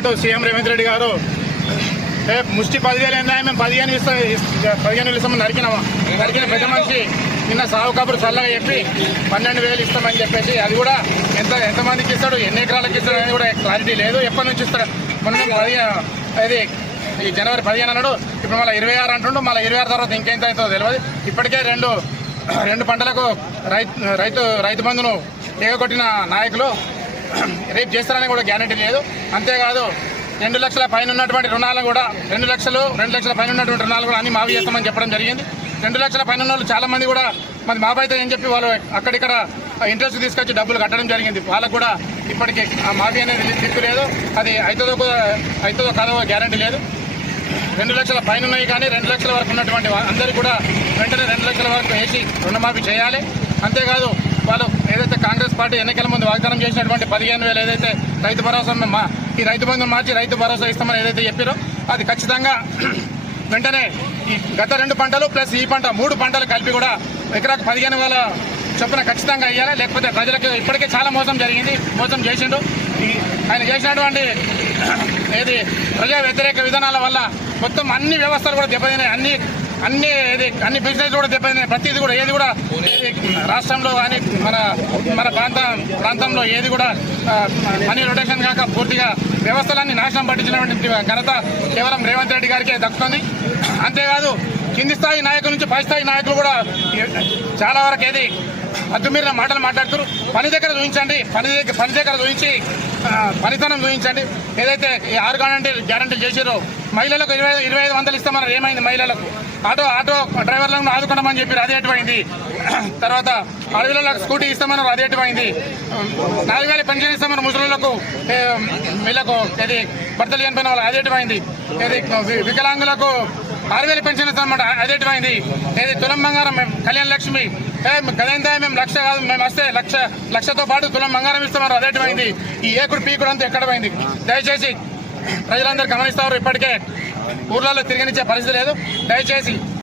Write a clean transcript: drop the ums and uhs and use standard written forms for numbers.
చెప్పినట్టు సీఎం రేవంత్ రెడ్డి గారు ముష్టి 10,000 ఏందా మేము 15 ఇస్తామని నరికిన పెద్ద మనిషి నిన్న సాగు కబురు చల్లగా చెప్పి 12,000 ఇస్తామని చెప్పేసి అది కూడా ఎంతమందికి ఇస్తాడు, ఎన్ని ఎకరాలకు ఇస్తాడు అనేది కూడా క్లారిటీ లేదు. ఎప్పటి నుంచి ఇస్తాడు? మనం అది ఈ జనవరి 15 అన్నాడు, ఇప్పుడు మళ్ళీ 26 అంటుండు. మళ్ళీ 26 తర్వాత ఇంకెంత అవుతుందో తెలియదు. ఇప్పటికే రెండు పంటలకు రైతు బంధును ఎగగొట్టిన నాయకులు రేపు చేస్తారని కూడా గ్యారంటీ లేదు. అంతేకాదు 2 లక్షల పైన ఉన్నటువంటి రుణాలు కూడా 2 లక్షల పైన ఉన్నటువంటి రుణాలు కూడా అన్ని మాఫీ చేస్తామని చెప్పడం జరిగింది. 2 లక్షల పైన ఉన్న వాళ్ళు చాలా మంది కూడా మరి మాఫీ అయితే అని చెప్పి వాళ్ళు అక్కడిక్కడ ఇంట్రెస్ట్ తీసుకొచ్చి డబ్బులు కట్టడం జరిగింది. వాళ్ళకు కూడా ఇప్పటికీ ఆ మాఫీ అనేది దిక్కు లేదు. అది అవుతుందో కాదో గ్యారంటీ లేదు. 2 లక్షల పైన ఉన్నాయి కానీ 2 లక్షల వరకు ఉన్నటువంటి అందరికీ కూడా వెంటనే 2 లక్షల వరకు వేసి రుణమాఫీ చేయాలి. అంతేకాదు వాళ్ళు ఏదైతే కాంగ్రెస్ పార్టీ ఎన్నికల ముందు వాగ్దానం చేసినటువంటి 15,000 ఏదైతే రైతు భరోసా ఈ రైతు బంధువును మార్చి రైతు భరోసా ఇస్తామని ఏదైతే చెప్పారో అది ఖచ్చితంగా వెంటనే ఈ గత 2 పంటలు ప్లస్ ఈ పంట 3 పంటలు కలిపి కూడా ఎకరాకు 15,000 చొప్పున ఖచ్చితంగా అయ్యాలి. లేకపోతే ప్రజలకు ఇప్పటికే చాలా మోసం చేసిండు. ఆయన చేసినటువంటి ప్రజా వ్యతిరేక విధానాల వల్ల మొత్తం అన్ని వ్యవస్థలు కూడా దెబ్బతిన్నాయి. అన్ని బిజినెస్ కూడా దెబ్బతిన్నాయి. ప్రతిదీ కూడా ఏది కూడా రాష్ట్రంలో కానీ మన ప్రాంతంలో ఏది కూడా మనీ రొటేషన్ కాక పూర్తిగా వ్యవస్థలన్నీ నాశనం పట్టించినటువంటి ఘనత కేవలం రేవంత్ రెడ్డి గారికే దక్కుతుంది. అంతేకాదు కింది స్థాయి నాయకుల నుంచి పై స్థాయి నాయకులు కూడా చాలా వరకు అద్దుమీరిన మాటలు మాట్లాడుతారు. పని దగ్గర చూపించండి, పని దగ్గర చూపించి పనితనం చూపించండి. ఏదైతే ఈ 6 గ్యారంటీలు చేసారో మహిళలకు 2500 ఇస్తామన్నారు. ఏమైంది? మహిళలకు ఆటో డ్రైవర్లను ఆదుకోవడమని చెప్పారు, అది ఎటువైంది? తర్వాత అడవులకు స్కూటీ ఇస్తామన్నారు, అది ఎటువైంది? 4,000 పెన్షన్ ఇస్తామన్నారు ముసలులకు, వీళ్ళకు భర్తలు చనిపోయిన వాళ్ళు, అది ఎటువైంది? వికలాంగులకు 6,000 పెన్షన్ ఇస్తామన్నమాట, అది ఎటువైంది? తులం బంగారం కళ్యాణ లక్ష్మి గదేందా మేము లక్ష కాదు, మేము వస్తే లక్షతో పాటు తులం బంగారం ఇస్తామన్నారు, అది ఎటువైంది? ఈ ఏకుడు పీకుడు అంతా ఎక్కడ పోయింది? దయచేసి ప్రజలందరూ గమనిస్తారు. ఇప్పటికే ఊర్లలో తిరిగనిచ్చే పరిస్థితి లేదు. దయచేసి